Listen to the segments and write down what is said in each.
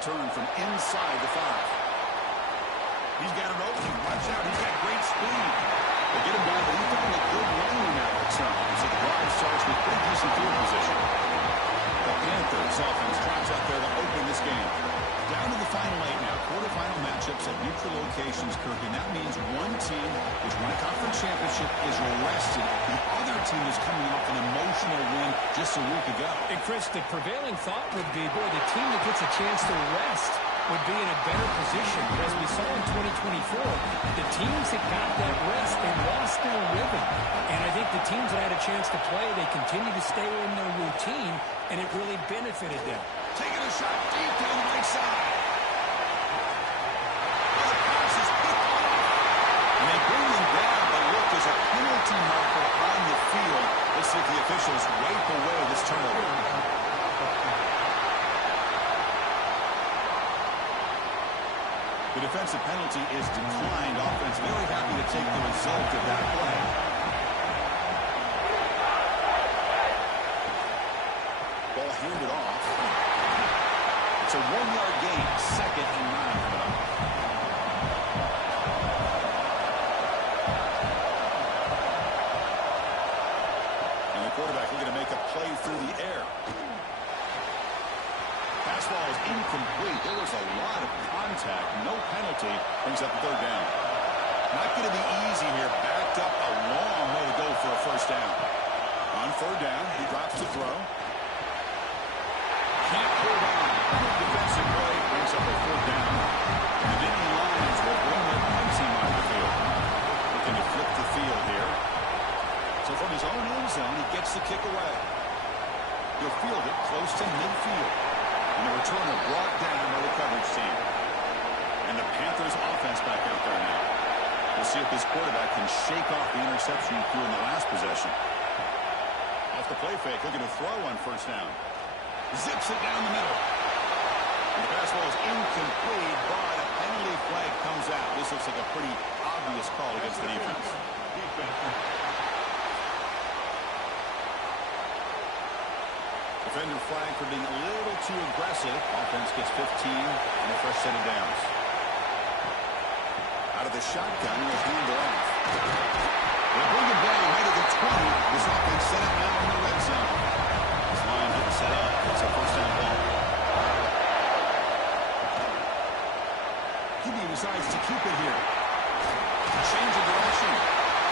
return from inside the 5. He's got an opening. Watch out. He's got great speed. They get him down, but he found a good running that return. So the drive starts with pretty decent field position. The Panthers offense drives out there to open this game. Down to the final 8 now. Quarterfinal matchups at neutral locations, Kirk, and that means one team which won a conference championship is rested. The other team is coming off an emotional win just a week ago. And Chris, the prevailing thought would be, boy, the team that gets a chance to rest would be in a better position. But as we saw in 2024, the teams that got that rest, they lost their rhythm. And I think the teams that had a chance to play, they continue to stay in their routine, and it really benefited them. Taking a shot deep down the right side. The pass is picked off. And they bring him down, but look, there's a penalty marker on the field. Let's see if the officials wipe away this turnover. The defensive penalty is declined. Offense very happy to take the result of that play. Ball handed off. It's a 1-yard gain. 2nd and 9 coming up. And the quarterback looking to make a play through the air. Pass ball is incomplete. There was a lot of contact. No penalty. Brings up the 3rd down. Not going to be easy here. Backed up a long way to go for a 1st down. On 3rd down, he drops to throw. Can't hold on. Good defensive play. Brings up a 4th down. And the Nittany Lions will bring their punt team on the field. Looking to flip the field here. So from his own end zone, he gets the kick away. He'll field it close to midfield. And the returner brought down by the coverage team. And the Panthers offense back out there now. We'll see if this quarterback can shake off the interception he threw in the last possession. Off the play fake, looking to throw on 1st down. Zips it down the middle. And the pass ball is incomplete, but a penalty flag comes out. This looks like a pretty obvious call against the defense. Defender flag for being a little too aggressive. Offense gets 15 and a fresh set of downs. Out of the shotgun, he'll hand it off. They'll bring him down right at the 20. This offense set up now in the red zone. This line getting set up. It's a 1st down ball. QB decides to keep it here. Change of direction.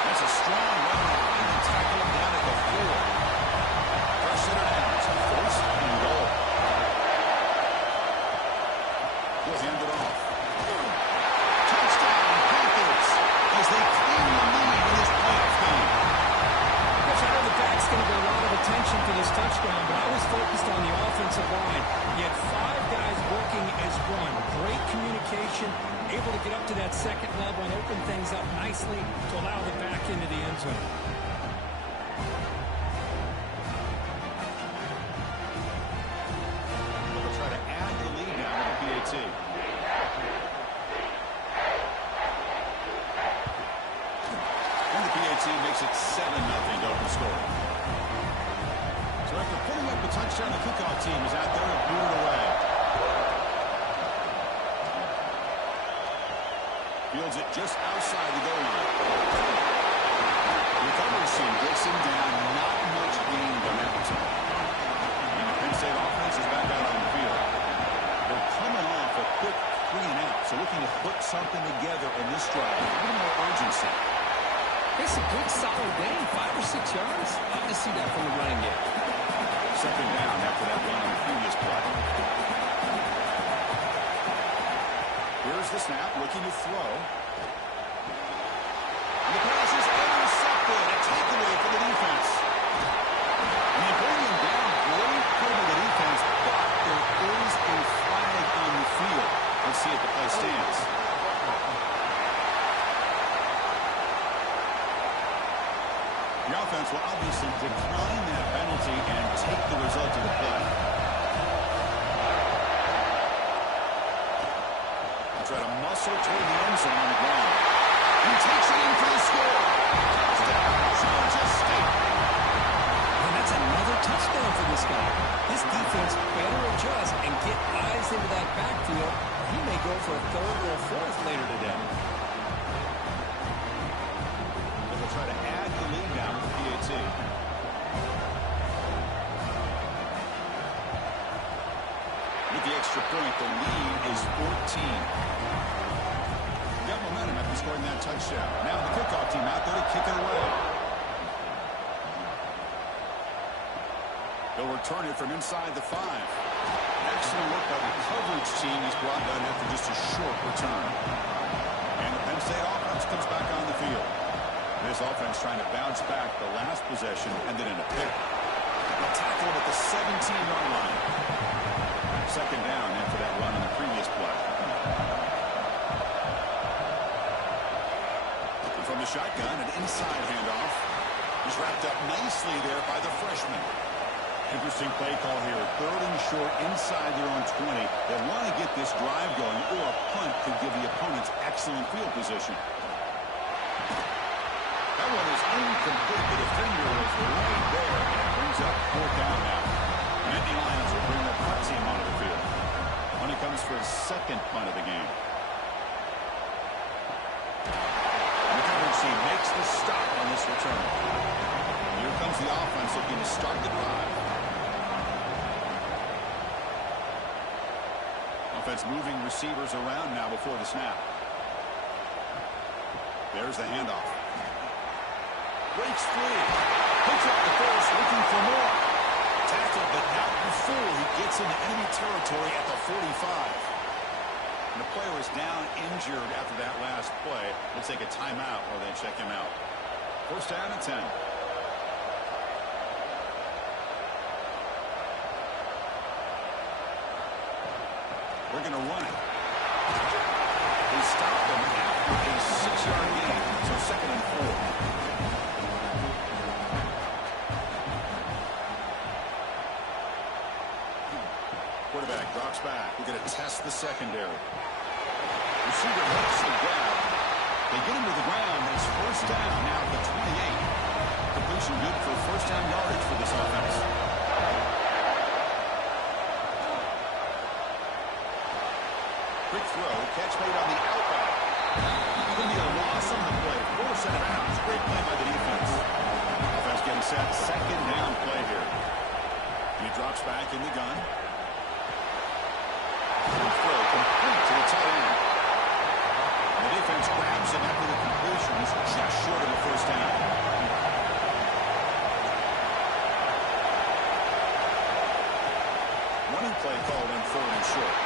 That's a strong run. And tackle him down at the 4. Fresh set of downs. 1st and goal. He'll hand it off. Touchdown, Panthers, as they claim the lead in this playoff game. Coach, I know the back's going to get a lot of attention for this touchdown, but I was focused on the offensive line. You had 5 guys working as one. Great communication, able to get up to that 2nd level and open things up nicely to allow the back into the end zone. They'll try to add the lead now to the PAT. And the PAT makes it 7-0 to open score. So after putting up a touchdown, the kickoff team is out there and blew it away. Fields it just outside the goal line. The coverage team gets him down. Not much gained on that return. And the Penn State offense is back out on the field. They're coming off a quick 3-and-out, so looking to put something together in this drive. A little more urgency. It's a good, solid game. 5 or 6 yards. Love to see that from the running game. 2nd down after that run on the previous play. Here's the snap, looking to throw. And the pass is intercepted. A takeaway for the defense. And they bring him down. Great play by the defense, but there is a flag on the field. Let's see if the play stands. The offense will obviously decline that penalty and take the result of the play. They'll try to muscle toward the end zone on the ground. He takes it in for the score. Touchdown, Georgia State. And that's another touchdown for this guy. This defense better adjust and get eyes into that backfield. He may go for a third or a fourth later today. They'll try to add the lead now with the PAT. With the extra point, the lead is 14. Got momentum after scoring that touchdown. Now the kickoff team out there to kick it away. They'll return it from inside the 5. Excellent work by the coverage team. He's brought down after just a short return. And the Penn State offense comes back on the field. This offense trying to bounce back the last possession, ended in a pick. They'll tackle him at the 17-yard line. Second down after that run in the previous play. And from the shotgun, an inside handoff. He's wrapped up nicely there by the freshman. Interesting play call here. Third and short inside their own 20. They want to get this drive going, or a punt could give the opponents excellent field position. That one is incomplete. The defender is right there, and it brings up fourth down now. And the Lions will bring their punt team onto the field. When it comes for his second punt of the game. And the coverage team makes the stop on this return. Here comes the offense looking to start the drive. Offense moving receivers around now before the snap. There's the handoff. Breaks free. Picks up the first, looking for more. Tackled, but not before he gets into enemy territory at the 45. And the player is down injured after that last play. They'll take a timeout while they check him out. First down and 10. We're going to run it. They stopped them after a 6-yard gain. So second and 4. Quarterback drops back. We're going to test the secondary. Receiver makes the grab. They get him to the ground. It's first down now at the 28. Completion good for first down yardage for this offense. Quick throw. Catch made on the outback. Going to be a loss on the play. Force out of bounds. Great play by the defense. Offense getting set. Second down play here. And he drops back in the gun. Throw complete to the tight end. And the defense grabs him after the completion. He's just short of the first down. Running play called on third and short.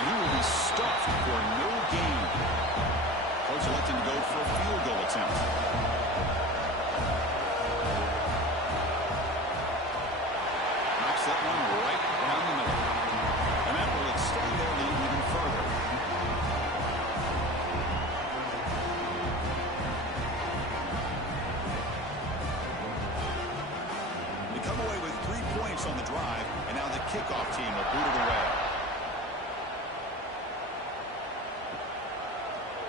And he will be stuffed for no gain. Coach electing to go for a field goal attempt. Knocks that one right down the middle. And that will extend their lead even further. They come away with 3 points on the drive, and now the kickoff team will boot it away.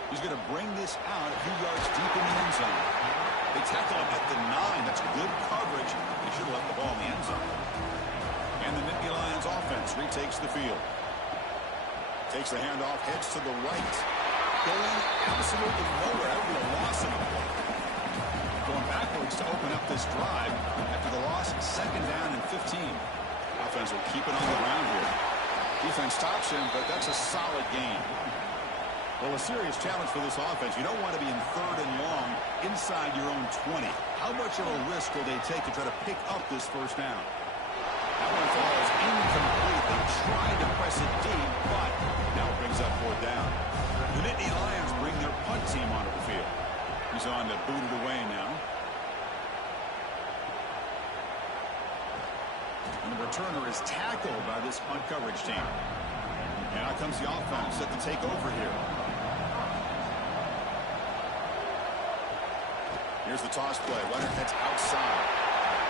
He's going to bring this out a few yards deep in the end zone. They tackle him at the 9. That's good coverage. They should have left the ball in the end zone. And the Nittany Lions offense retakes the field. Takes the handoff, heads to the right. Going absolutely nowhere. That would be a loss in the play. Going backwards to open up this drive. After the loss, second down and 15. Offense will keep it on the ground here. Defense stops him, but that's a solid gain. Well, a serious challenge for this offense. You don't want to be in third and long inside your own 20. How much of a risk will they take to try to pick up this first down? That one falls incomplete. They tried to press it deep, but now it brings up fourth down. The Nittany Lions bring their punt team onto the field. He's on to boot it away now. And the returner is tackled by this punt coverage team. And out comes the offense set to take over here. Here's the toss play. Runner heads outside.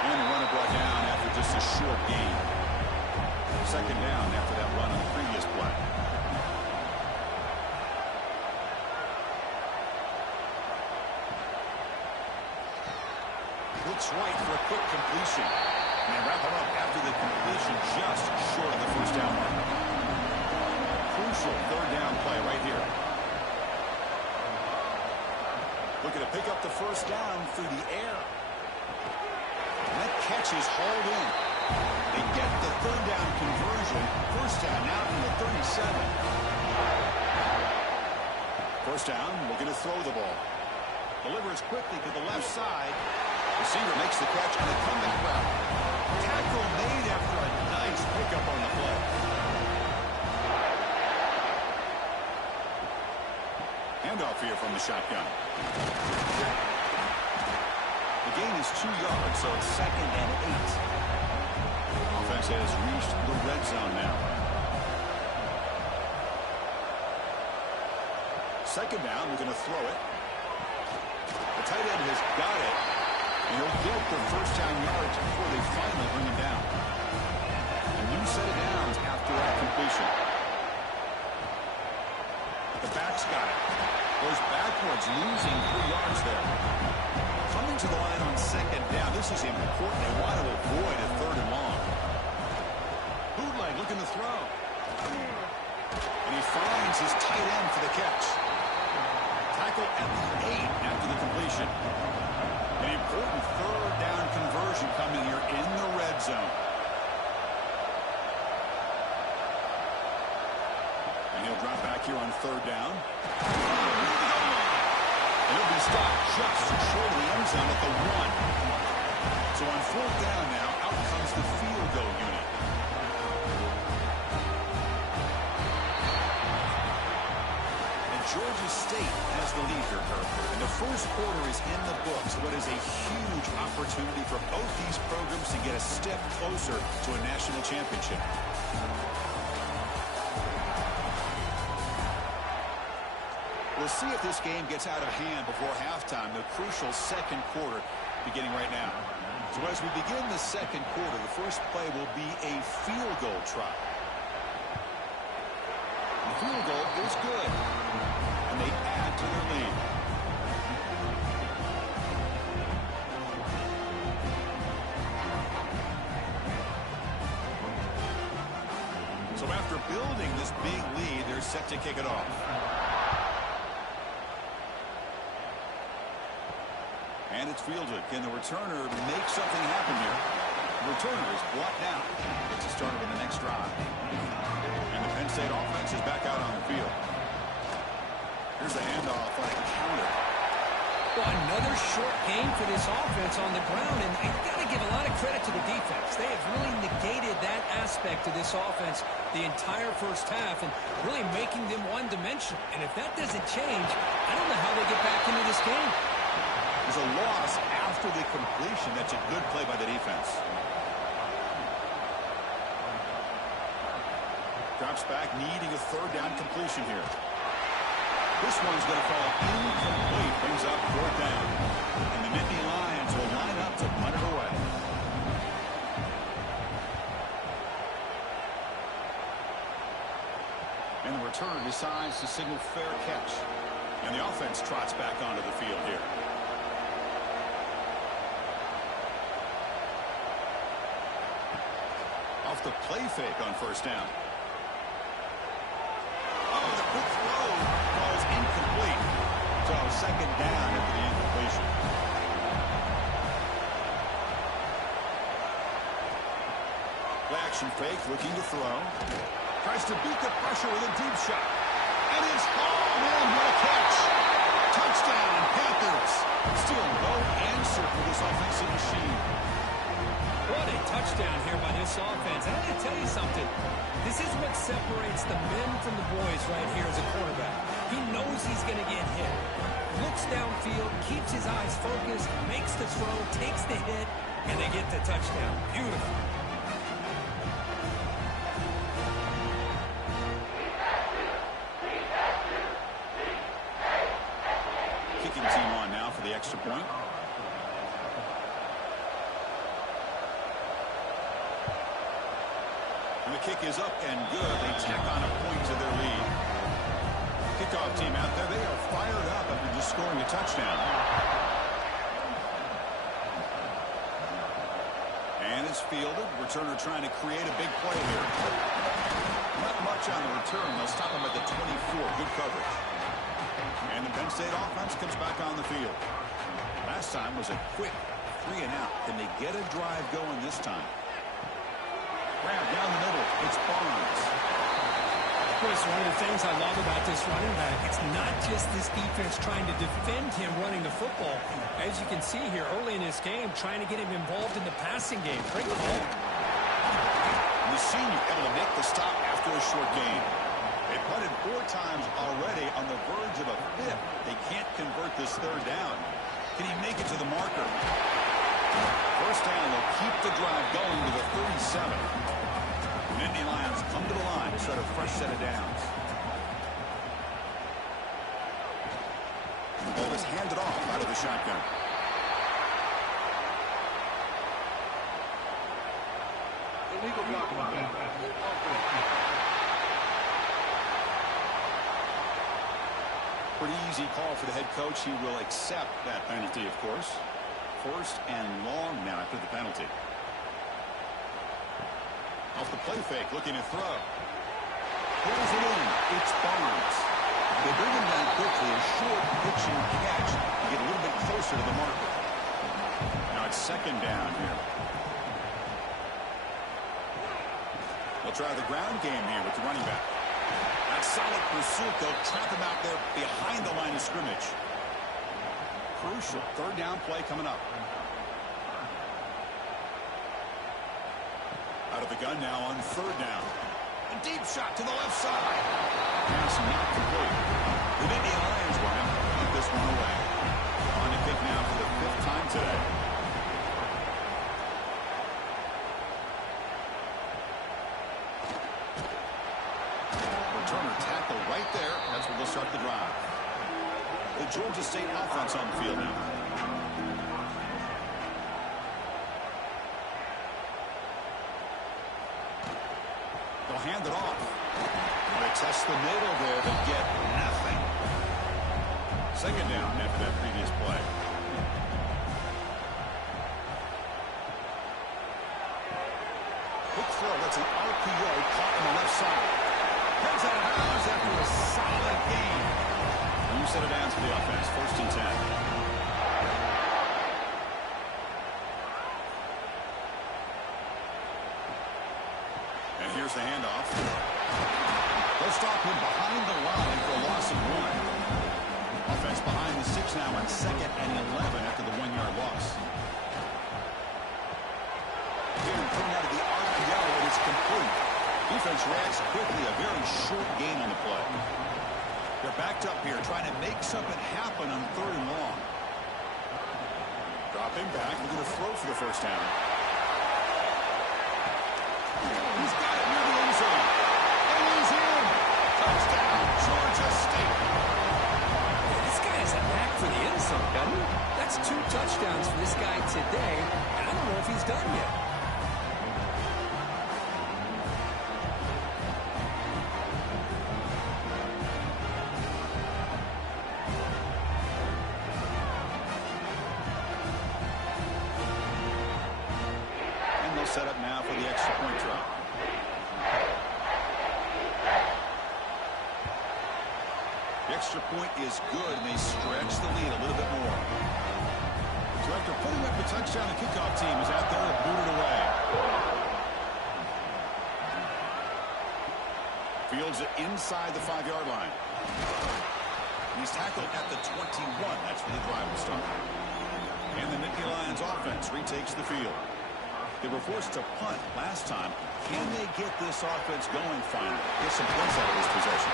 And the runner brought down after just a short gain. Second down after that run on the previous play. Looks right for a quick completion. And they wrap him up after the completion just short of the first down mark. Crucial third down play right here. Looking to pick up the first down through the air. And that catch is hauled in. They get the third down conversion. First down now from the 37. First down, looking to throw the ball. Delivers quickly to the left side. Receiver makes the catch on a coming route. Tackle made after a nice pickup on the play. Handoff here from the shotgun. The gain is 2 yards, so it's 2nd and 8. Offense has reached the red zone now. Second down, we're going to throw it. The tight end has got it. And he'll get the first down yards before they finally bring him down. A new set of downs after that completion. The back's got it. Goes backwards, losing 3 yards there. Coming to the line on second down. This is important. They want to avoid a third and long. Bootleg looking to throw. And he finds his tight end for the catch. Tackle at the 8 after the completion. An important third down conversion coming here in the red zone. And he'll drop back here on third down. And he'll be stopped just short of the end zone at the 1. So on fourth down now, out comes the field goal unit. Georgia State has the lead here, Kirk. And the first quarter is in the books. What is a huge opportunity for both these programs to get a step closer to a national championship. We'll see if this game gets out of hand before halftime. The crucial second quarter beginning right now. So as we begin the second quarter, the first play will be a field goal try. The field goal is good. And they add to their lead. So after building this big lead, they're set to kick it off. And it's fielded. Can the returner make something happen here? The returner is blocked down. Gets it started with the next drive. And the Penn State offense is back out on the field. Here's the handoff on a counter. Well, another short game for this offense on the ground, and you've got to give a lot of credit to the defense. They have really negated that aspect of this offense the entire first half and really making them one-dimensional. And if that doesn't change, I don't know how they get back into this game. There's a loss after the completion. That's a good play by the defense. Drops back, needing a third down completion here. This one's going to fall incomplete. Brings up fourth down. And the Nittany Lions will line up to punt it away. And the return decides to signal fair catch. And the offense trots back onto the field here. Off the play fake on first down. Oh, the quick throw falls incomplete. So second down after the incompletion. Play action fake, looking to throw. Tries to beat the pressure with a deep shot. And it's hauled in. What a catch. Touchdown, Panthers. Still no answer for this offensive machine. What a touchdown here by this offense. And I'm going to tell you something. This is what separates the men from the boys right here as a quarterback. He knows he's going to get hit. Looks downfield, keeps his eyes focused, makes the throw, takes the hit, and they get the touchdown. Beautiful. Kicking team on now for the extra point. And the kick is up and good. They tack on a point to their lead. Kickoff team out there. They are fired up after just scoring a touchdown. And is fielded. Returner trying to create a big play here. Not much on the return. They'll stop him at the 24. Good coverage. And the Penn State offense comes back on the field. Last time was a quick 3 and out. Can they get a drive going this time? Grab down the middle. It's Barnes. Chris, one of the things I love about this running back, it's not just this defense trying to defend him running the football. As you can see here early in this game, trying to get him involved in the passing game. Bring the ball. The senior able to make the stop after a short gain. They punted 4 times already on the verge of a 5th. They can't convert this 3rd down. Can he make it to the marker? First down, they'll keep the drive going to the 37. Nittany Lions come to the line to start a fresh set of downs. The ball is handed off out of the shotgun. Illegal block. Pretty easy call for the head coach. He will accept that penalty, of course. 1st and long now after the penalty. Off the play fake, looking to throw. Pulls it in. It's Barnes. They bring him down quickly. A short pitch and catch to get a little bit closer to the marker. Now it's 2nd down here. They'll try the ground game here with the running back. That solid pursuit. They'll trap him out there behind the line of scrimmage. Crucial 3rd down play coming up. Out of the gun now on 3rd down. A deep shot to the left side. Pass not complete. The Nittany Lions will have to put this one away. On to kick now for the 5th time today. Returner tackle right there. That's where they'll start the drive. The Georgia State offense on the field now. They'll hand it off. They test the middle there. They get nothing. 2nd down after that previous play. Quick throw. That's an RPO caught on the left side. Heads out of bounds after a solid gain. You set it down for the offense. 1st and 10. And here's the handoff. They'll stop him behind the line for a loss of 1. Offense behind the 6 now on 2nd and 11 after the 1-yard loss. Again, coming out of the RPO, it is complete. Defense reacts quickly. A very short gain on the play. They're backed up here, trying to make something happen on 3rd and long. Dropping back, looking to throw for the 1st down. He's got it near the end zone. And he's in. Touchdown, Georgia State. This guy has a knack for the end zone, doesn't he? That's 2 touchdowns for this guy today. I don't know if he's done yet. Set up now for the extra point drop. The extra point is good, and they stretch the lead a little bit more. So after putting up the touchdown, the kickoff team is out there to boot it away. Fields it inside the 5-yard line. He's tackled at the 21. That's where the drive will start. And the Nittany Lions offense retakes the field. They were forced to punt last time. Can they get this offense going finally? Get some points out of this possession.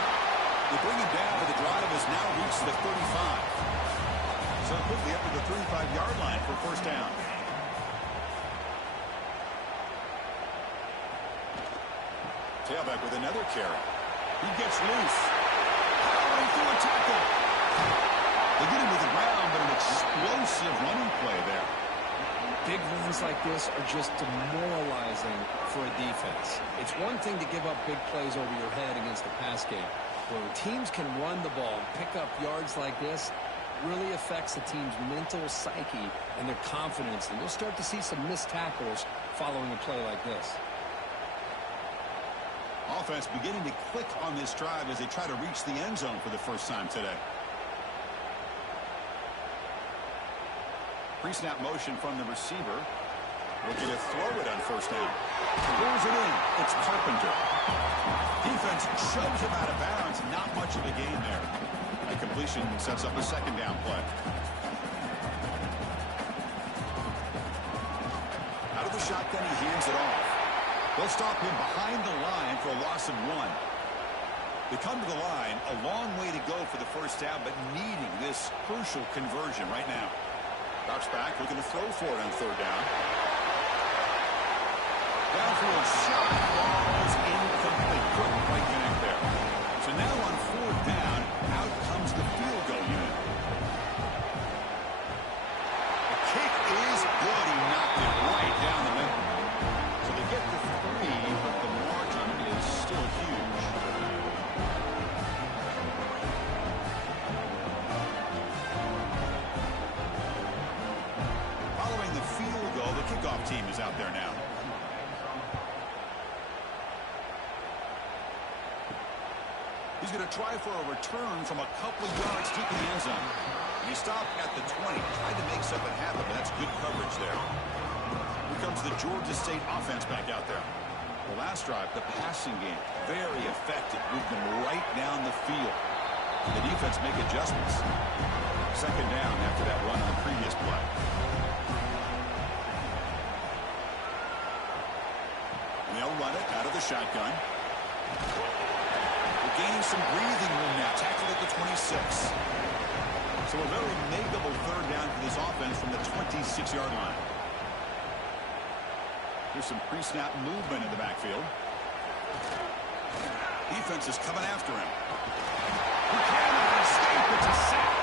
They bring him down, but the drive has now reached the 35. So quickly up to the 35-yard line for 1st down. Tailback with another carry. He gets loose. Powering through a tackle. They get him to the ground, but an explosive running play there. Big runs like this are just demoralizing for a defense. It's one thing to give up big plays over your head against the pass game. When teams can run the ball and pick up yards like this, really affects the team's mental psyche and their confidence. And you'll start to see some missed tackles following a play like this. Offense beginning to click on this drive as they try to reach the end zone for the first time today. Pre-snap motion from the receiver. Looking to throw it on first down. Pulls it in. It's Carpenter. Defense shoves him out of bounds. Not much of a gain there. A completion sets up a second down play. Out of the shotgun, he hands it off. They'll stop him behind the line for a loss of 1. They come to the line, a long way to go for the first down, but needing this crucial conversion right now. Drops back, looking to throw for it on third down. Downfield shot falls incomplete. Couldn't quite connect there. So now on fourth down, out comes the field goal unit. The kick is good. He knocked it right down the middle. So they get the 3, but the margin is still huge. Following the field goal, the kickoff team is out there now. He's going to try for a return from a couple yards deep in the end zone. And he stopped at the 20. Tried to make something happen, but that's good coverage there. Here comes the Georgia State offense back out there. The last drive, the passing game, very effective. Moved them right down the field. And the defense make adjustments. Second down after that run on the previous play. And they'll run it out of the shotgun. Gaining some breathing room now. Tackled at the 26. So a very makeable third down for this offense from the 26-yard line. Here's some pre-snap movement in the backfield. Defense is coming after him. He cannot escape. It's a sack.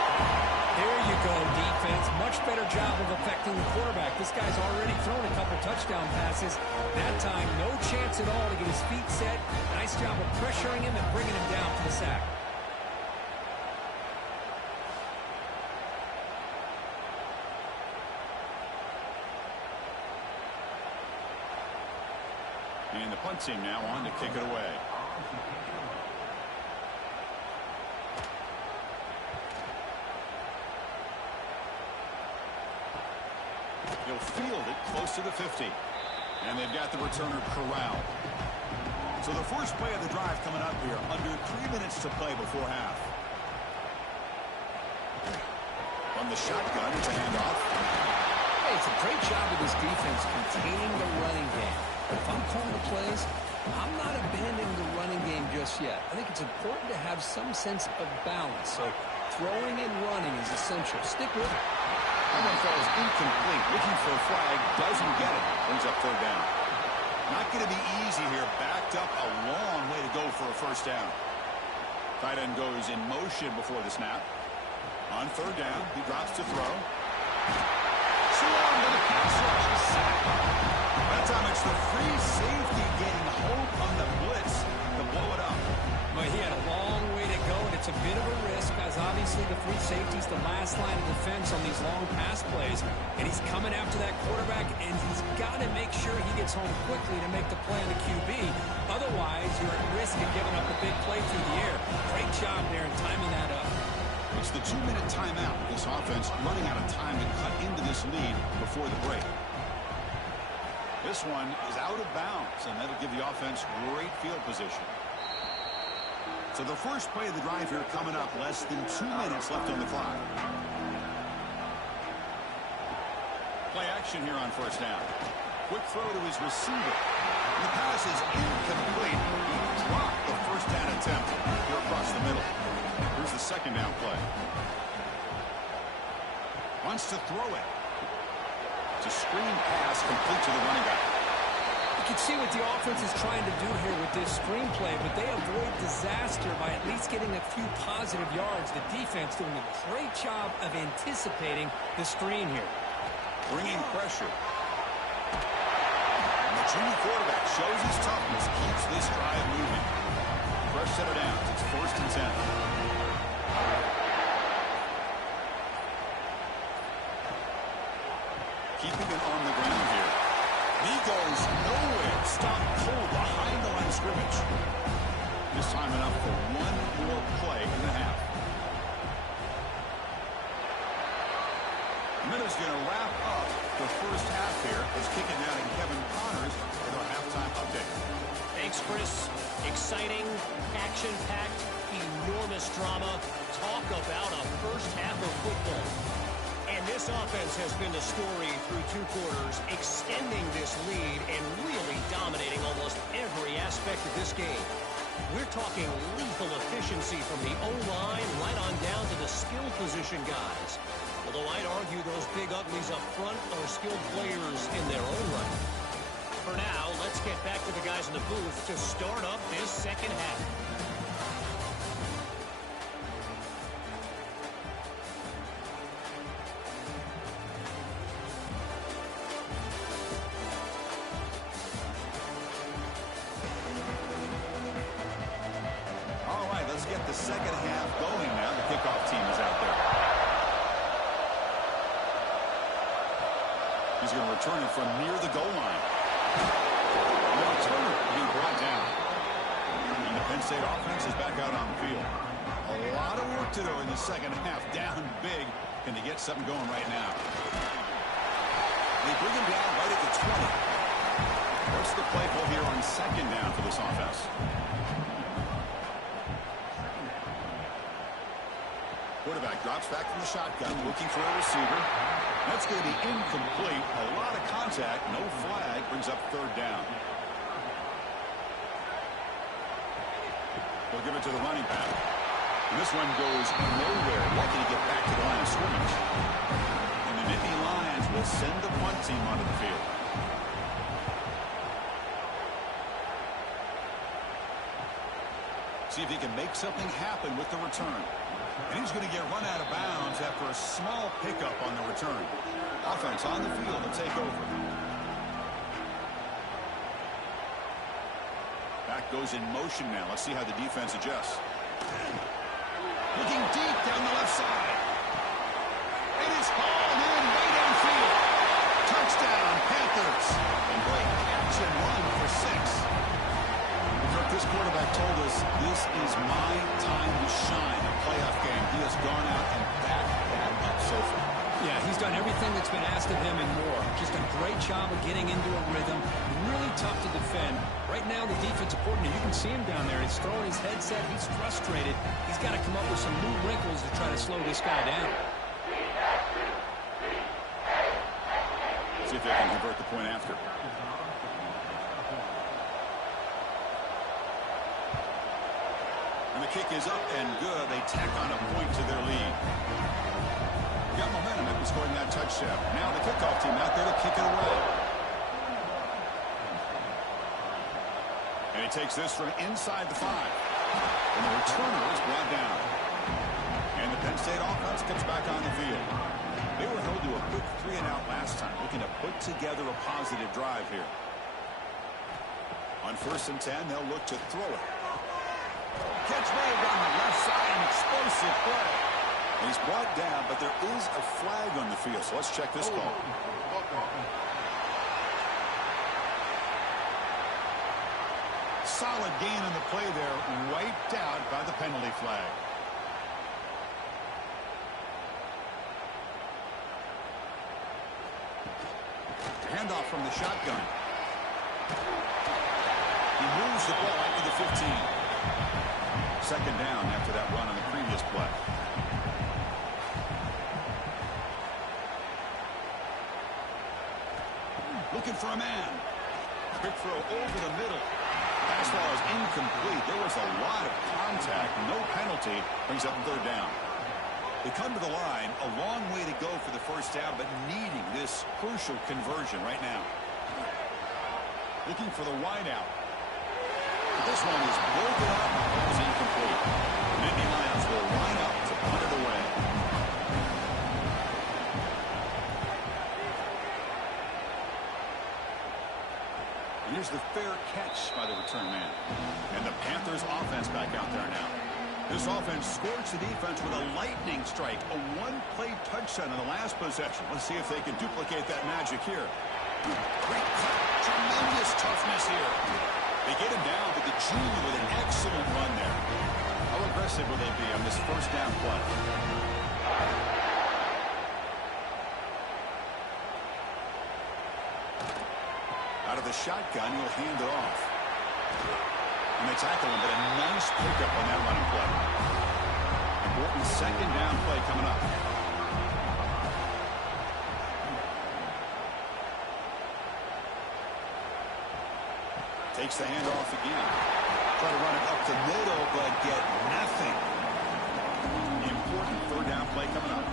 There you go, defense. Much better job of affecting the quarterback. This guy's already thrown a couple touchdown passes. That time, no chance at all to get his feet set. Nice job of pressuring him and bringing him down for the sack. And the punt team now on to kick it away. He'll field it close to the 50. And they've got the returner corralled. So the first play of the drive coming up here. Under 3 minutes to play before half. From the shotgun, it's a handoff. Hey, it's a great job of this defense containing the running game. If I'm calling the plays, I'm not abandoning the running game just yet. I think it's important to have some sense of balance. So throwing and running is essential. Stick with it. That one falls incomplete. Looking for a flag. Doesn't get it. Brings up third down. Not going to be easy here. Backed up a long way to go for a first down. Tight end goes in motion before the snap. On third down, he drops to throw. Swarmed to the pass rush. A sack. That time it's the free safety getting hold on the blitz to blow it up. But he had a long way to go, and it's a bit of a risk, as obviously the free safety's the last line of defense on these long pass plays. And he's coming after that quarterback, and he's got to make sure he gets home quickly to make the play on the QB. Otherwise, you're at risk of giving up a big play through the air. Great job there in timing that up. It's the 2-minute timeout. This offense running out of time to cut into this lead before the break. This one is out of bounds, and that'll give the offense great field position. So the first play of the drive here coming up. Less than 2 minutes left on the clock. Play action here on first down. Quick throw to his receiver. The pass is incomplete. He dropped the first down attempt here across the middle. Here's the second down play. Wants to throw it. It's a screen pass complete to the running back. You can see what the offense is trying to do here with this screenplay, but they avoid disaster by at least getting a few positive yards. The defense doing a great job of anticipating the screen here. Bringing pressure. And the junior quarterback shows his toughness, keeps this drive moving. Fresh set of downs. It's 1st and 10. keeping it on the ground here. He goes nowhere. Stop cold behind the line of scrimmage. This time enough for one more play in the half. Miller's going to wrap up the first half here. Let's kick it down to Kevin Connors with our halftime update. Thanks, Chris. Exciting, action-packed, enormous drama. Talk about a first half of football. And this offense has been the story through 2 quarters, extending this lead and really dominating almost every aspect of this game. We're talking lethal efficiency from the O-line right on down to the skill position guys. Although I'd argue those big uglies up front are skilled players in their own right. For now, let's get back to the guys in the booth to start up this second half. All right, let's get the second half going now. The kickoff team is out there. He's going to return it from near the goal line. The returner being brought down. And the Penn State offense is back out on the field. A lot of work to do in the second half. Down big. Can they get something going right now? They bring him down right at the 20. What's the play call here on second down for this offense? Quarterback drops back from the shotgun, looking for a receiver. That's going to be incomplete. A lot of contact, no flag, brings up third down. They'll give it to the running back. And this one goes nowhere. Lucky to get back to the line of scrimmage. And the Nittany Lions will send the punt team onto the field. See if he can make something happen with the return. And he's going to get run out of bounds after a small pickup on the return. Offense on the field to take over. Back goes in motion now. Let's see how the defense adjusts. Looking deep down the left side. It is hauled in way downfield. Touchdown, Panthers. And great catch and run for 6. This quarterback told us this is my time to shine. A playoff game. He has gone out and backed that up so far. Yeah, he's done everything that's been asked of him and more. Just a great job of getting into a rhythm. Really tough to defend. Right now, the defensive coordinator, you can see him down there. He's throwing his headset. He's frustrated. He's got to come up with some new wrinkles to try to slow this guy down. See if they can convert the point after. And the kick is up and good. They tack on a point to their lead. Got momentum after scoring that touchdown. Now the kickoff team out there to kick it away. And he takes this from inside the 5. And the returner is brought down. And the Penn State offense comes back on the field. They were held to a quick 3-and-out last time, looking to put together a positive drive here. On 1st and 10, they'll look to throw it. Catch made on the left side, an explosive play. And he's brought down, but there is a flag on the field, so let's check this call. Solid gain on the play there, wiped out by the penalty flag. Handoff from the shotgun. He moves the ball out to the 15. Second down after that run on the previous play. Looking for a man. Quick throw over the middle. Fastball is incomplete. There was a lot of contact. No penalty. Brings up third down. They come to the line. A long way to go for the first down, but needing this crucial conversion right now. Looking for the wideout. This one is broken up. It was incomplete. Nittany Lions will line up to punt it away. And here's the fair catch by the return man. And the Panthers offense back out there now. This offense scorched the defense with a lightning strike. A one-play touchdown in the last possession. Let's see if they can duplicate that magic here. Great cut. Tremendous toughness here. They get him down, but the junior with an excellent run there. How aggressive will they be on this first down play? Out of the shotgun, he'll hand it off. And they tackle him, but a nice pickup on that running play. Important second down play coming up. Takes the handoff again. Try to run it up the middle, but get nothing. The important third down play coming up.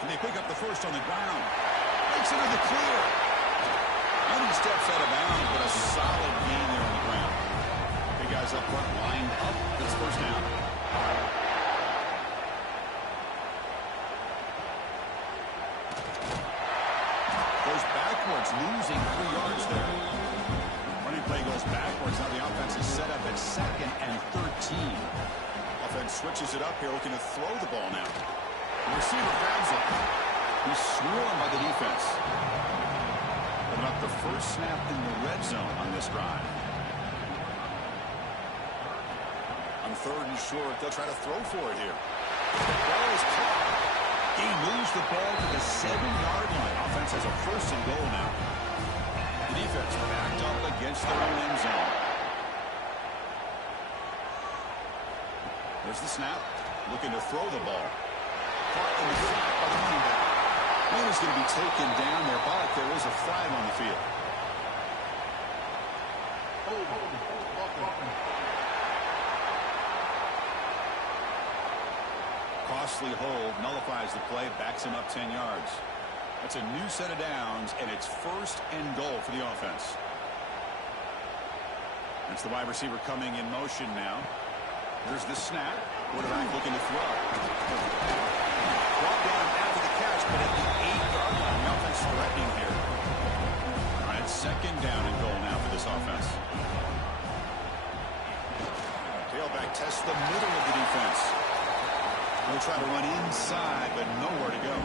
And they pick up the first on the ground. Makes it in the clear. And he steps out of bounds, but a solid gain there on the ground. Big guys up front lined up. That's first down. Goes backwards, losing 3 yards there. Running play goes backwards. Now the offense is set up at 2nd and 13. Offense switches it up here, looking to throw the ball now. The receiver grabs it. He's swarmed by the defense. Putting up the first snap in the red zone on this drive. On 3rd and short, they'll try to throw for it here. The ball is caught. He moves the ball to the 7-yard line. Offense has a 1st and goal now. The defense backed up against their own end zone. There's the snap. Looking to throw the ball. Caught in the flat by the running back. Man is going to be taken down there, but there is a flag on the field. Costly hold, nullifies the play, backs him up 10 yards. That's a new set of downs, and it's 1st and goal for the offense. That's the wide receiver coming in motion now. Here's the snap. Quarterback looking to throw. Brought down after the catch, but at the 8-yard line. The offense threatening here. All right, 2nd down and goal now for this offense. Tailback tests the middle of the defense. We'll try to run inside, but nowhere to go.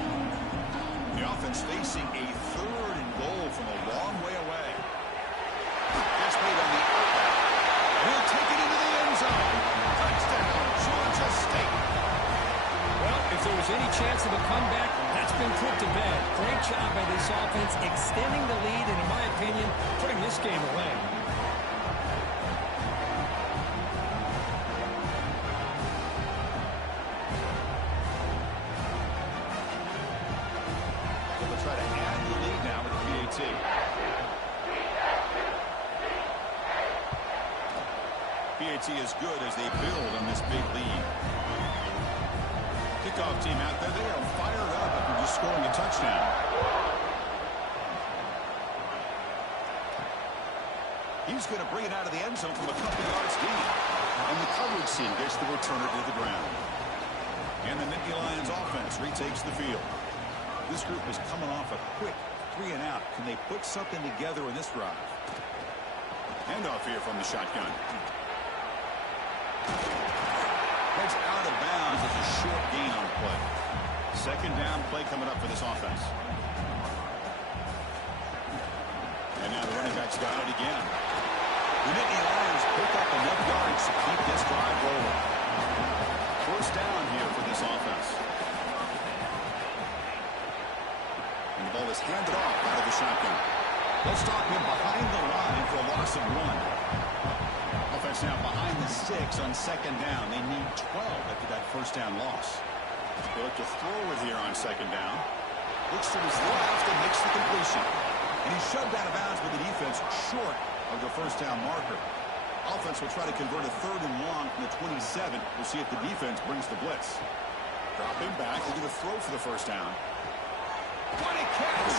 The offense facing a 3rd and goal from a long way away. That's made on the outback. He'll take it into the end zone. Touchdown, Georgia State. Well, if there was any chance of a comeback, that's been put to bed. Great job by this offense extending the lead and, in my opinion, putting this game away. They'll try to add the lead now with the PAT. PAT is good as they build on this big lead. Kickoff team out there, they are fired up after just scoring a touchdown. He's going to bring it out of the end zone from a couple yards deep. And the coverage team gets the returner to the ground. And the Nittany Lions offense retakes the field. This group is coming off a quick 3-and-out. Can they put something together in this drive? Handoff here from the shotgun. That's out of bounds. It's a short gain on play. 2nd down play coming up for this offense. And now the running back's got it again. The Nittany Lions pick up enough yards to keep this drive rolling. 1st down here for this offense. And the ball is handed off out of the shotgun. They'll stop him behind the line for a loss of 1. Offense now behind the 6 on 2nd down. They need 12 after that 1st down loss. They look to throw it here on 2nd down. Looks to his left and makes the completion. And he's shoved out of bounds with the defense short of the 1st down marker. Offense will try to convert a 3rd and long from the 27. We'll see if the defense brings the blitz. Dropping back, looking to throw for the 1st down. What a catch!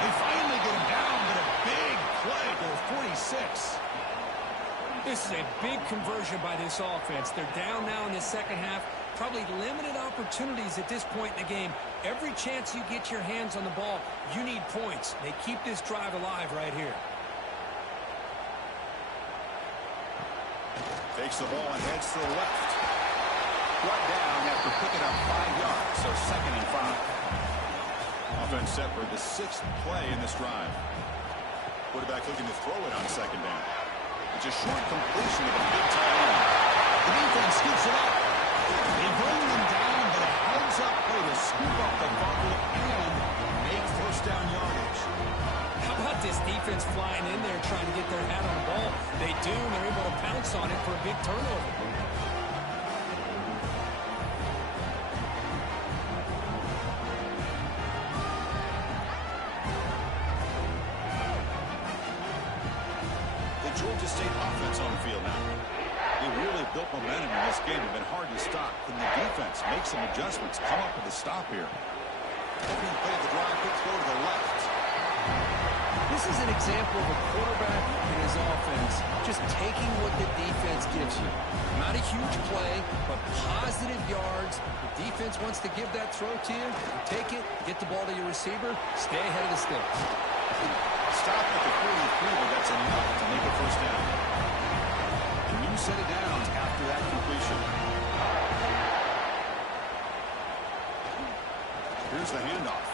They finally get him down, but a big play to the 46. This is a big conversion by this offense. They're down now in the 2nd half. Probably limited opportunities at this point in the game. Every chance you get your hands on the ball, you need points. They keep this drive alive right here. Takes the ball and heads to the left. Brought down after picking up 5 yards, so 2nd and 5. Offense set for the 6th play in this drive. Quarterback looking to throw it on 2nd down. It's a short completion of a big tight end. The defense scoops it up. They bring them down, but a heads-up play to scoop up the fumble and make 1st down yardage. How about this defense flying in there trying to get their hat on the ball? They do, and they're able to pounce on it for a big turnover. The Georgia State offense on the field now. They really built momentum in this game. It's been hard to stop. Can the defense make some adjustments? Come up with a stop here. Opening play of the drive, quick throw to the left. This is an example of a quarterback and his offense just taking what the defense gives you. Not a huge play, but positive yards. The defense wants to give that throw to you. Take it, get the ball to your receiver, stay ahead of the sticks. Stop at the 43, but that's enough to make a 1st down. A new set of downs after that completion. Here's the handoff.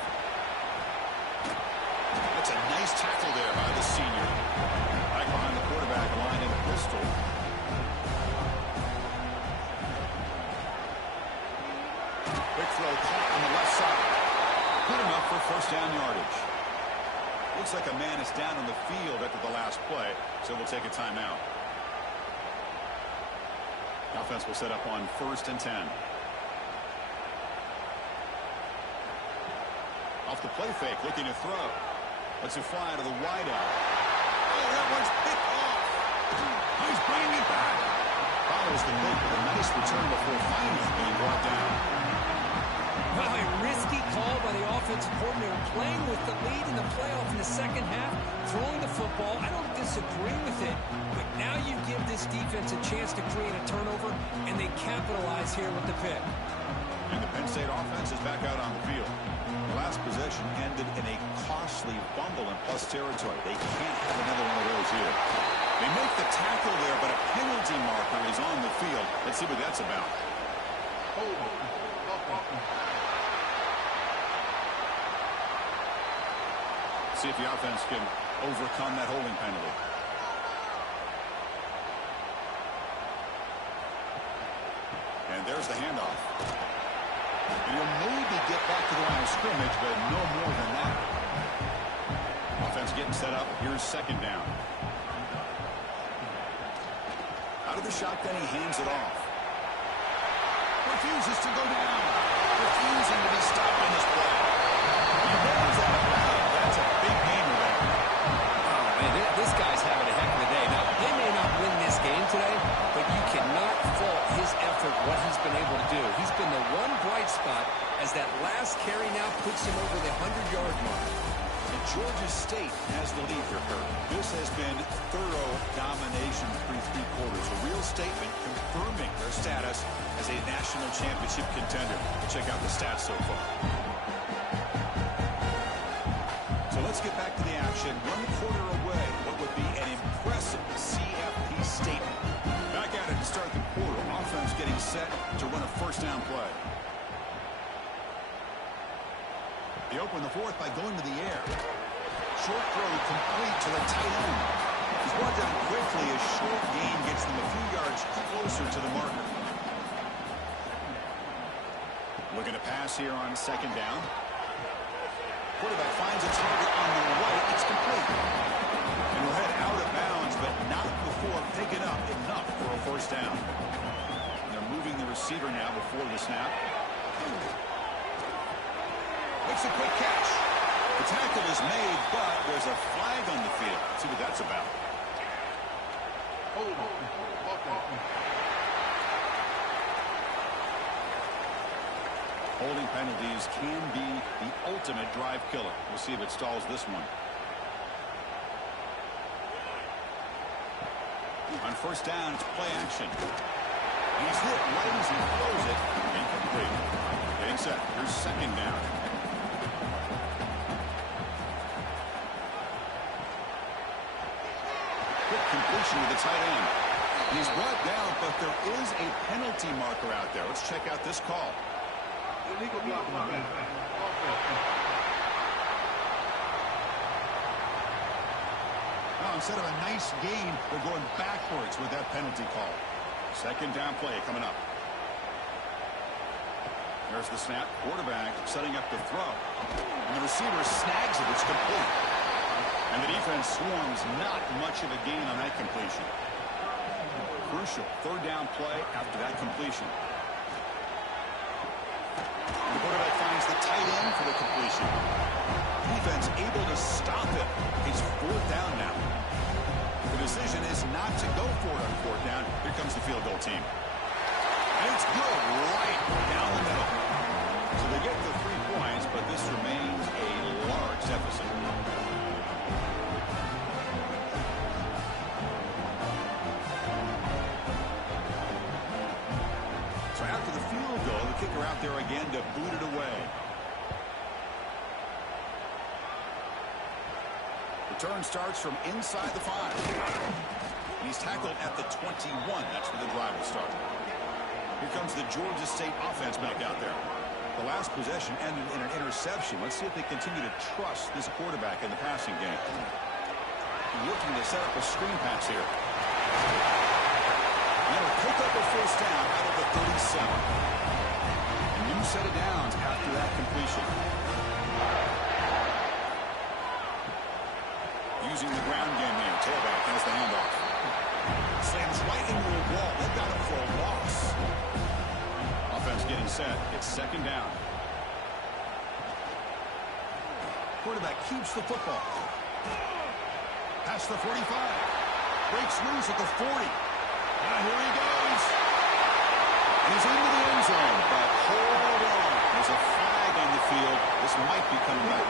That's a nice tackle there by the senior. Back behind the quarterback line in a pistol. Quick throw caught on the left side. Good enough for 1st down yardage. Looks like a man is down on the field after the last play, so we'll take a timeout. The offense will set up on 1st and 10. Off the play fake, looking to throw. Lets it fly to the wide out. Oh, that one's picked off. He's bringing it back. Follows the pick with a nice return before finally being brought down. Wow, a risky call by the offensive coordinator, playing with the lead in the playoff in the 2nd half, throwing the football. I don't disagree with it, but now you give this defense a chance to create a turnover, and they capitalize here with the pick. And the Penn State offense is back out on the field. The last possession ended in a costly fumble in plus territory. They can't have another one of those here. They make the tackle there, but a penalty marker is on the field. Let's see what that's about. See if the offense can overcome that holding penalty. And there's the handoff. And he'll maybe get back to the line of scrimmage, but no more than that. Offense getting set up. Here's 2nd down. Out of the shotgun, he hands it off. Refuses to go down. Refusing to be stopped in this play. He runs out of bounds. That's a big gain there. Oh, man, this guy's having a heck of a day. Now, they may not win this game today, but you cannot fault his effort, what he's been able to do. He's been the one bright spot as that last carry now puts him over the 100-yard mark. And Georgia State has the lead here, Kirk. This has been thorough domination through 3 quarters. A real statement confirming their status as a national championship contender. Check out the stats so far. So let's get back to the action. 1 quarter away. What would be an impressive CFP statement. Back at it to start the quarter. Offense getting set to run a 1st down play. They open the 4th by going to the air. Short throw complete to the tight end. He's brought down quickly. A short gain gets them a few yards closer to the marker. Looking to pass here on 2nd down. Quarterback finds a target on the right. It's complete. And will head out of bounds, but not before picking up enough for a 1st down. And they're moving the receiver now before the snap. Makes a quick catch. The tackle is made, but there's a flag on the field. Let's see what that's about. Holding penalties can be the ultimate drive killer. We'll see if it stalls this one. On 1st down, it's play action. He's hit right as he throws it. Incomplete. Getting set. Here's 2nd down. Quick completion to the tight end. He's brought down, but there is a penalty marker out there. Let's check out this call. Illegal block. Now, instead of a nice gain, they're going backwards with that penalty call. Second down play coming up. There's the snap. Quarterback setting up to throw. And the receiver snags it. It's complete. And the defense swarms. Not much of a gain on that completion. Crucial third down play after that completion. The quarterback finds the tight end for the completion. Defense able to stop it. It's fourth down now. The decision is not to go for it on fourth down. Here comes the field goal team. And it's good right down the middle. So they get the 3 points, but this remains a large deficit. So after the field goal, the kicker out there again to boot it away. Return starts from inside the 5. And he's tackled at the 21. That's where the drive will start. Here comes the Georgia State offense back out there. The last possession ended in an interception. Let's see if they continue to trust this quarterback in the passing game. Looking to set up a screen pass here. And will pick up a first down out of the 37. A new set of downs after that completion. Using the ground game here. Tailback has the handoff. Slams right into a wall. They got him for a loss. Offense getting set. It's second down. Quarterback keeps the football. Past the 45. Breaks loose at the 40. And here he goes. And he's into the end zone. But hold on. There's a flag on the field. This might be coming back.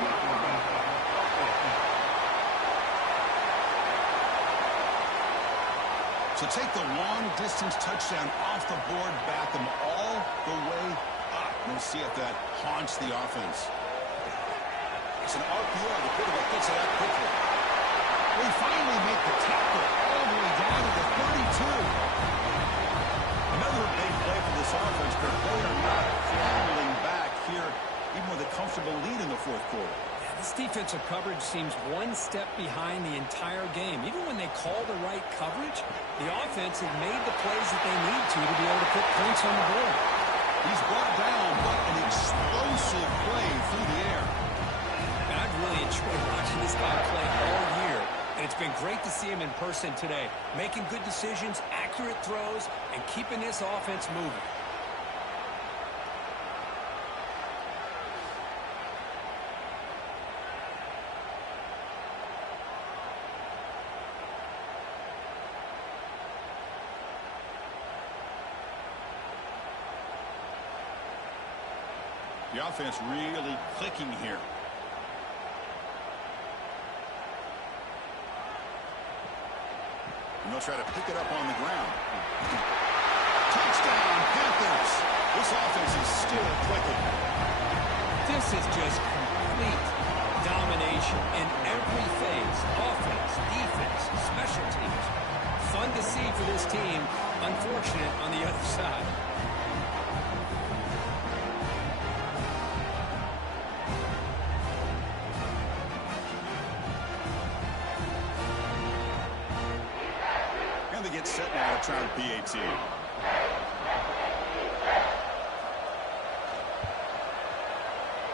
So take the long-distance touchdown off the board, back them all the way up. We'll see if that haunts the offense. It's an RPO. The quarterback gets it out quickly. We finally make the tackle all the way down to the 32. Another big play for this offense, but they are not falling back here, even with a comfortable lead in the fourth quarter. This defensive coverage seems one step behind the entire game. Even when they call the right coverage, the offense has made the plays that they need to be able to put points on the board. He's brought down, but an explosive play through the air. And I've really enjoyed watching this guy play all year. And it's been great to see him in person today, making good decisions, accurate throws, and keeping this offense moving. The offense really clicking here. And they'll try to pick it up on the ground. Touchdown, Panthers. This offense is still clicking. This is just complete domination in every phase. Offense, defense, special teams. Fun to see for this team. Unfortunate on the other side. Get set now to try the PAT.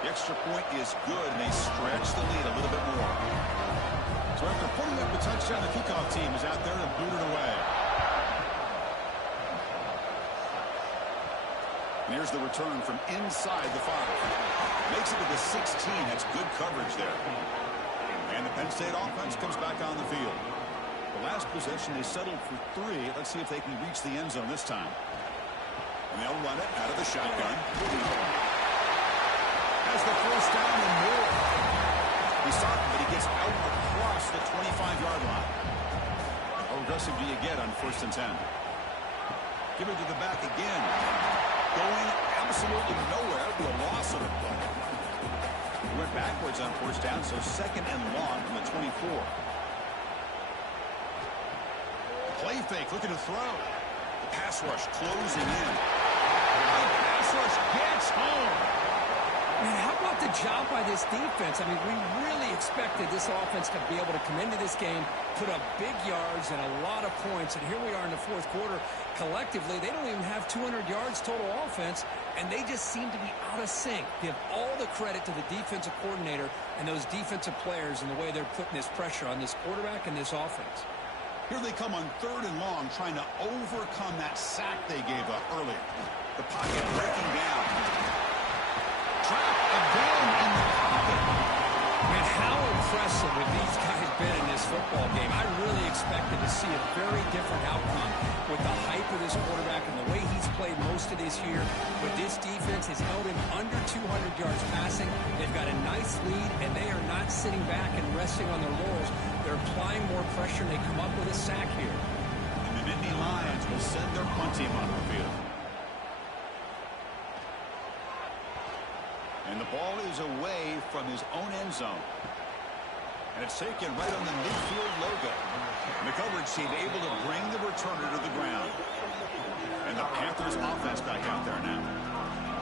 The extra point is good, and they stretch the lead a little bit more. So after putting up the touchdown, the kickoff team is out there to boot it away. And here's the return from inside the 5. Makes it to the 16. That's good coverage there. And the Penn State offense comes back on the field. The last possession, they settled for 3. Let's see if they can reach the end zone this time. And they'll run it out of the shotgun. Has the first down and more. He's talking, but he gets out across the 25-yard line. How aggressive do you get on 1st and 10? Give it to the back again. Going absolutely nowhere. It'll be a loss of it. He went backwards on 1st down, so 2nd and long from the 24. Play fake, looking to throw. The pass rush closing in. The pass rush gets home. Man, how about the job by this defense? I mean, we really expected this offense to be able to come into this game, put up big yards and a lot of points. And here we are in the fourth quarter. Collectively, they don't even have 200 yards total offense, and they just seem to be out of sync. Give all the credit to the defensive coordinator and those defensive players in the way they're putting this pressure on this quarterback and this offense. Here they come on 3rd and long, trying to overcome that sack they gave up earlier. The pocket breaking down. Trap again in the pocket. Man, how impressive have these guys been in this football game? I really expected to see a very different outcome with the hype of this quarterback and the way he's played most of this year. But this defense has held him under 200 yards passing. They've got a nice lead, and they are not sitting back and resting on their laurels. They're applying more pressure, and they come up with a sack here. And the Nittany Lions will send their punt team on the field. And the ball is away from his own end zone. And it's taken right on the midfield logo. And the coverage team able to bring the returner to the ground. And the Panthers offense back out there now.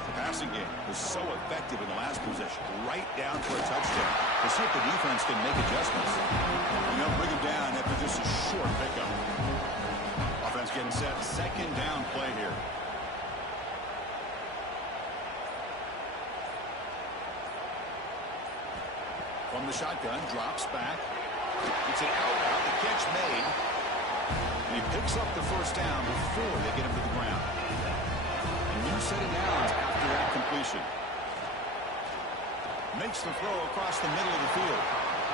The passing game was so effective in the last possession. Right down for a touchdown. We'll see if the defense can make adjustments. And they'll bring him down after just a short pickup. Offense getting set. 2nd down play here. From the shotgun, drops back. It's an out-out, the catch made. And he picks up the 1st down before they get him to the ground. A new set of downs after that completion. Makes the throw across the middle of the field.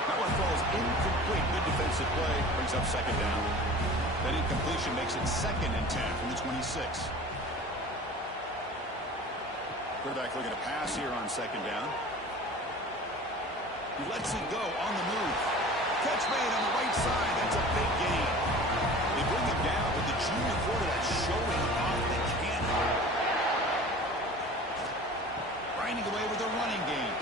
That one falls incomplete. Good defensive play. Brings up 2nd down. That incompletion makes it 2nd and 10 from the 26. Quarterback looking to pass here on 2nd down. He lets it go on the move. Catch made on the right side. That's a big gain. They bring him down, but the junior quarterback showing off the cannon. Grinding away with a running game.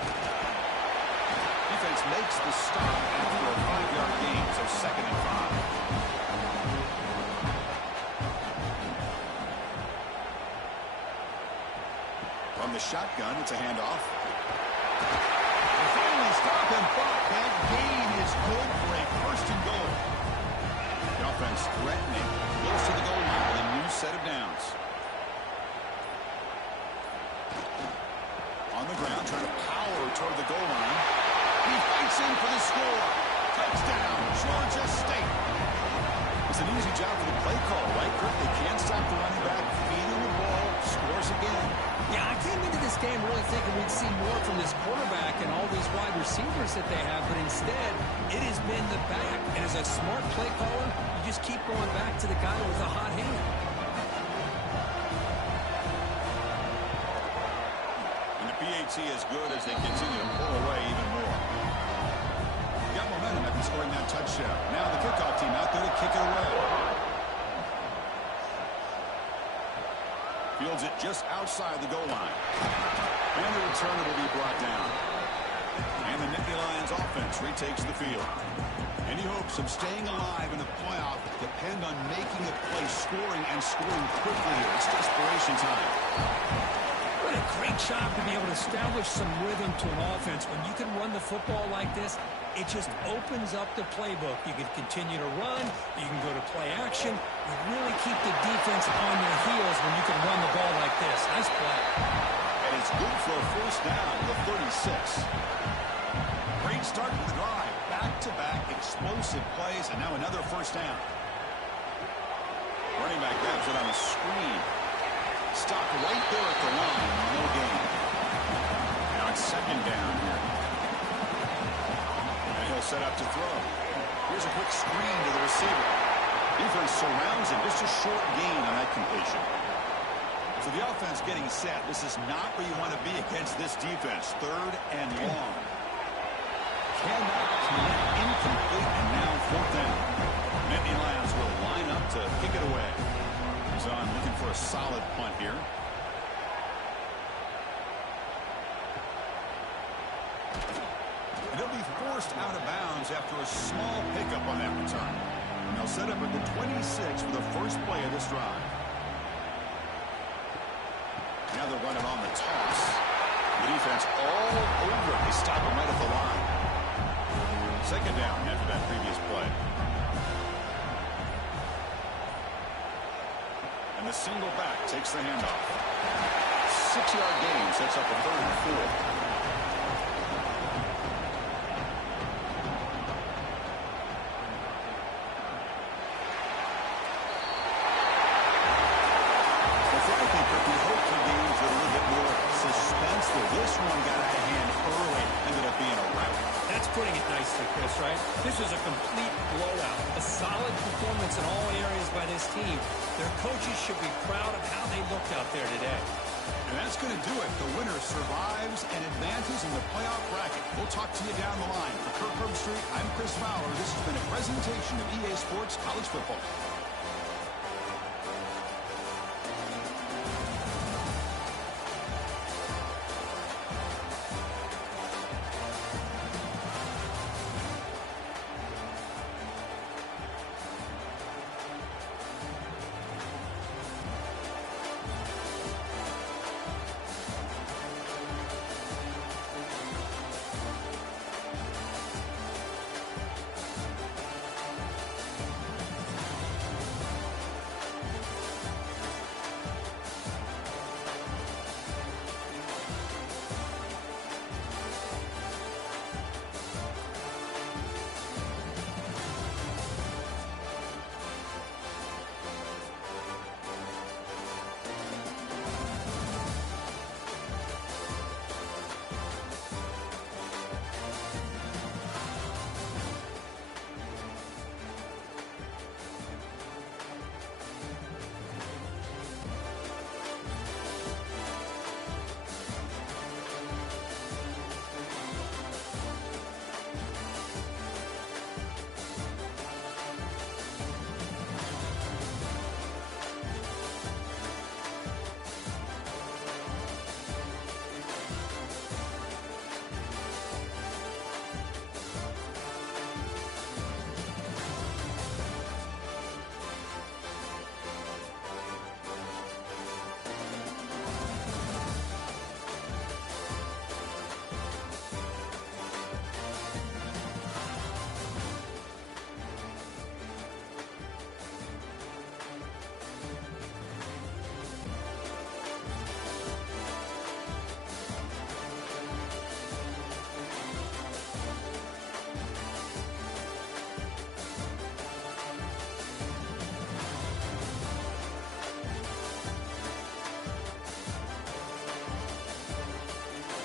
Defense makes the stop after a 5-yard gain, so 2nd and 5. From the shotgun, it's a handoff. Stop him, but that gain is good for a 1st and goal. The offense threatening, close to the goal line with a new set of downs. On the ground, trying to power toward the goal line. He fights in for the score. Touchdown, Georgia State. It's an easy job for the play call, right, Kurt? They can't stop the running back, feeding the ball, scores again. Yeah, I came into this game really thinking we'd see more from this quarterback and all these wide receivers that they have, but instead, it has been the back. And as a smart play caller, you just keep going back to the guy with a hot hand. And the PAT is good as they continue to pull away even more. Got momentum after scoring that touchdown. Now the kickoff team out there to kick it away. Fields it just outside the goal line. And the return will be brought down. And the Nittany Lions offense retakes the field. Any hopes of staying alive in the playoff depend on making a play, scoring, and scoring quickly here. It's desperation time. What a great job to be able to establish some rhythm to an offense. When you can run the football like this, it just opens up the playbook. You can continue to run. You can go to play action. You really keep the defense on their heels when you can run the ball like this. Nice play. And it's good for a 1st down to the 36. Great start to the drive. Back-to-back explosive plays, and now another 1st down. Running back grabs it on the screen. Stopped right there at the line. No gain. Now it's 2nd down here. And he'll set up to throw. Here's a quick screen to the receiver. Defense surrounds him. Just a short gain on that completion. So the offense getting set. This is not where you want to be against this defense. 3rd and long. Cannot connect, incomplete, and now 4th down. Nittany Lions will line up to kick it away. He's on looking for a solid punt here. And he'll be forced out of bounds after a small pickup on that return. They'll set up at the 26 for the first play of this drive. Now they're running on the toss. The defense all over. They stop him right at the line. Second down after that previous play. And the single back takes the handoff. 6-yard gain sets up a 3rd and 4. This one got out of hand early, ended up being a rout. That's putting it nicely, Chris, right? This was a complete blowout. A solid performance in all areas by this team. Their coaches should be proud of how they looked out there today. And that's going to do it. The winner survives and advances in the playoff bracket. We'll talk to you down the line. For Kirk Herbstreit, I'm Chris Fowler. This has been a presentation of EA Sports College Football.